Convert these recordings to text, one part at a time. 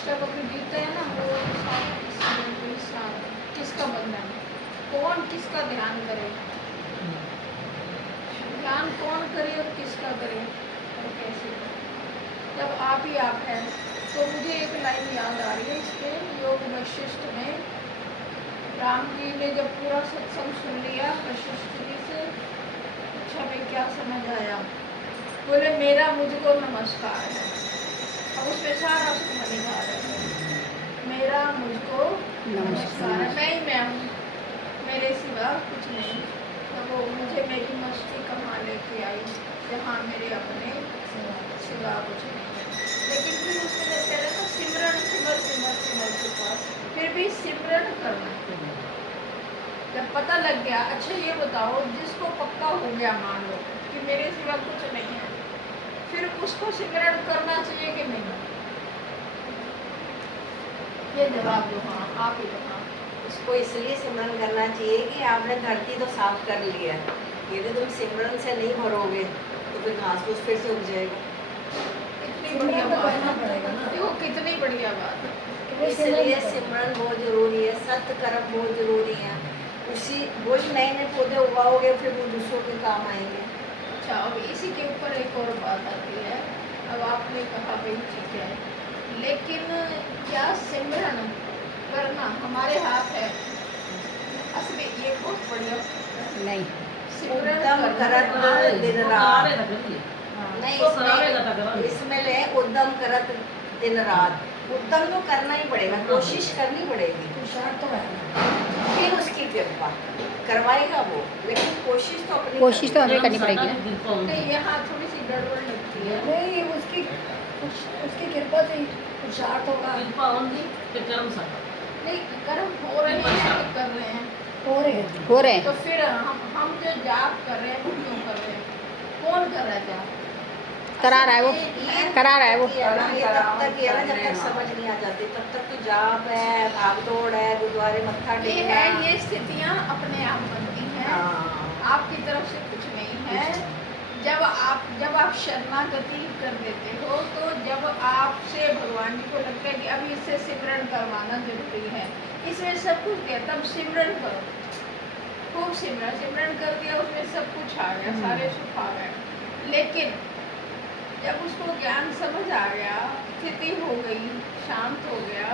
अष्टवक्र जीते हैं ना, वो साथ किसका बंधन, कौन किसका ध्यान करे, ध्यान कौन करे और किसका करे और कैसे करे, जब आप ही आप हैं। तो मुझे एक लाइन याद आ रही है इसके योग वशिष्ठ में, राम जी ने जब पूरा सत्संग सुन लिया वशिष्ठ जी से, अच्छा मैं क्या समझ आया, बोले मेरा मुझको नमस्कार है। अब उसमें सारा सुख निभा रहे हैं, मेरा मुझको नमस्कार है, मैं ही मैं हूँ, मेरे सिवा कुछ नहीं। तो वो मुझे मेरी मस्ती कहाँ लेके आई, जहाँ मेरे अपने सिवा कुछ नहीं है। लेकिन फिर उसने कह रहा था सिमरन सिमर सिमर सिमर के पास, फिर भी सिमरन करना। जब पता लग गया, अच्छा ये बताओ जिसको पक्का हो गया मान लो कि मेरे सिवा कुछ नहीं है, फिर उसको सिमरन करना चाहिए कि नहीं, ये जवाब दो। हाँ आप ही बताओ। उसको इसलिए सिमरन करना चाहिए कि आपने धरती तो साफ कर लिया है, यदि तुम सिमरन से नहीं भरोगे तो फिर घास फूस फिर से उग जाएगा। कितनी बढ़िया बात है, देखो कितनी बढ़िया बात है। इसलिए सिमरन बहुत जरूरी है, सत्य कर्म बहुत जरूरी है। उसी वही नए नए पौधे उगाओगे फिर वो दूसरों के काम आएंगे। अच्छा अब इसी के ऊपर एक और बात आती है। अब आपने कहा भाई ठीक है, लेकिन क्या सिमरन करना हमारे हाथ है? असली ये बहुत बढ़िया नहीं, सिमरन उद्यम करत दिन रात नहीं, नहीं इसमें ले उद्यम करत दिन रात। उद्यम तो करना ही पड़ेगा, कोशिश करनी पड़ेगी, फिर उसकी कृपा करवाएगा वो, लेकिन कोशिश तो अपनी कोशिश तो हमें करनी पड़ेगी ना। नहीं, यहाँ थोड़ी सी गड़बड़ लगती है। नहीं उसकी कृपा से पुरुषार्थ होगा, नहीं कर्म हो रहे हैं तो कर रहे हैं, हो रहे हैं। तो फिर हम जो जाप कर रहे हैं वो क्यों कर रहे हैं, कौन कर रहा है जाप? करा रहा है वो, करा रहा है वो। ये तब तक ये ना जब तक समझ नहीं आ जाती तब तक तो जाप है, भागदौड़ है, गुरुद्वारे मत्था ये टेकना है, ये स्थितियाँ अपने आप बनती हैं, हाँ। आपकी तरफ से कुछ नहीं है। जब आप शरणागति कर देते हो, तो जब आपसे भगवान जी को लगता है कि अभी इससे सिमरन करवाना जरूरी है, इसमें सब कुछ दिया, तब सिमरन करो, खूब सिमरन कर दिया, उसमें सब कुछ आ गया, सारे सुख आ गए। लेकिन जब उसको ज्ञान समझ आ गया, स्थिति हो गई, शांत हो गया,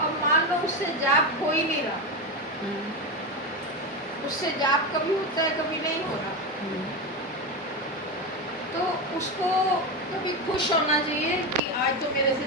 अब मान लो उससे जाप हो ही नहीं रहा, उससे जाप कभी होता है कभी नहीं हो रहा, तो उसको कभी खुश होना चाहिए कि आज तो मेरे से